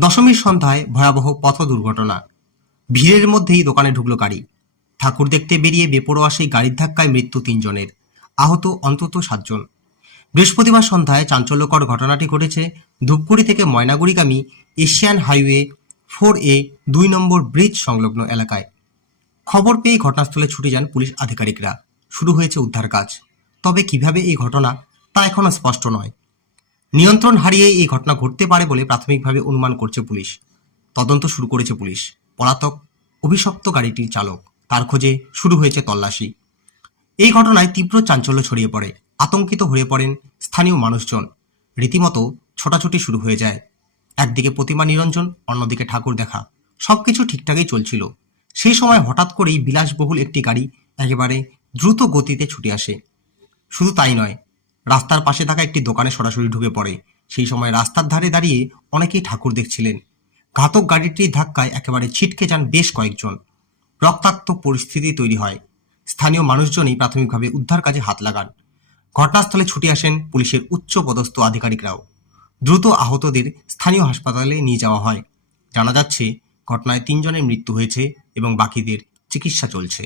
দশমীর সন্ধ্যায় ভয়াবহ পথ দুর্ঘটনা। ভিড়ের মধ্যেই দোকানে ঢুকলো গাড়ি। ঠাকুর দেখতে বেরিয়ে বেপরোয়া সেই গাড়ির ধাক্কায় মৃত্যু তিনজনের। আহত অন্তত সাতজন। বৃহস্পতিবার সন্ধ্যায় চাঞ্চল্যকর ঘটনাটি ঘটেছে ধূপগুড়ি থেকে ময়নাগুড়িগামী এশিয়ান হাইওয়ে ফোর এ দুই নম্বর ব্রিজ সংলগ্ন এলাকায়। খবর পেয়ে ঘটনাস্থলে ছুটে যান পুলিশ আধিকারিকরা। শুরু হয়েছে উদ্ধার কাজ। তবে কীভাবে এই ঘটনা তা এখনও স্পষ্ট নয়। নিয়ন্ত্রণ হারিয়ে এই ঘটনা ঘটতে পারে বলে প্রাথমিকভাবে অনুমান করছে পুলিশ। তদন্ত শুরু করেছে পুলিশ। পলাতক অভিশপ্ত গাড়িটির চালক। তার খোঁজে শুরু হয়েছে তল্লাশি। এই ঘটনায় তীব্র চাঞ্চল্য ছড়িয়ে পড়ে। আতঙ্কিত হয়ে পড়েন স্থানীয় মানুষজন। রীতিমতো ছোটাছুটি শুরু হয়ে যায়। একদিকে প্রতিমা নিরঞ্জন, অন্যদিকে ঠাকুর দেখা। সবকিছু ঠিকঠাকই চলছিল। সেই সময় হঠাৎ করেই বিলাসবহুল একটি গাড়ি একেবারে দ্রুত গতিতে ছুটে আসে। শুধু তাই নয় রাস্তার পাশে থাকা একটি দোকানে সরাসরি ঢুকে পড়ে। সেই সময় রাস্তার ধারে দাঁড়িয়ে অনেকেই ঠাকুর দেখছিলেন। ঘাতক গাড়িটির ধাক্কায় একেবারে ছিটকে যান বেশ কয়েকজন। রক্তাক্ত পরিস্থিতি তৈরি হয়। স্থানীয় মানুষজনই প্রাথমিকভাবে উদ্ধার কাজে হাত লাগান। ঘটনাস্থলে ছুটে আসেন পুলিশের উচ্চ পদস্থ আধিকারিকরাও। দ্রুত আহতদের স্থানীয় হাসপাতালে নিয়ে যাওয়া হয়। জানা যাচ্ছে, ঘটনায় তিনজনের মৃত্যু হয়েছে এবং বাকিদের চিকিৎসা চলছে।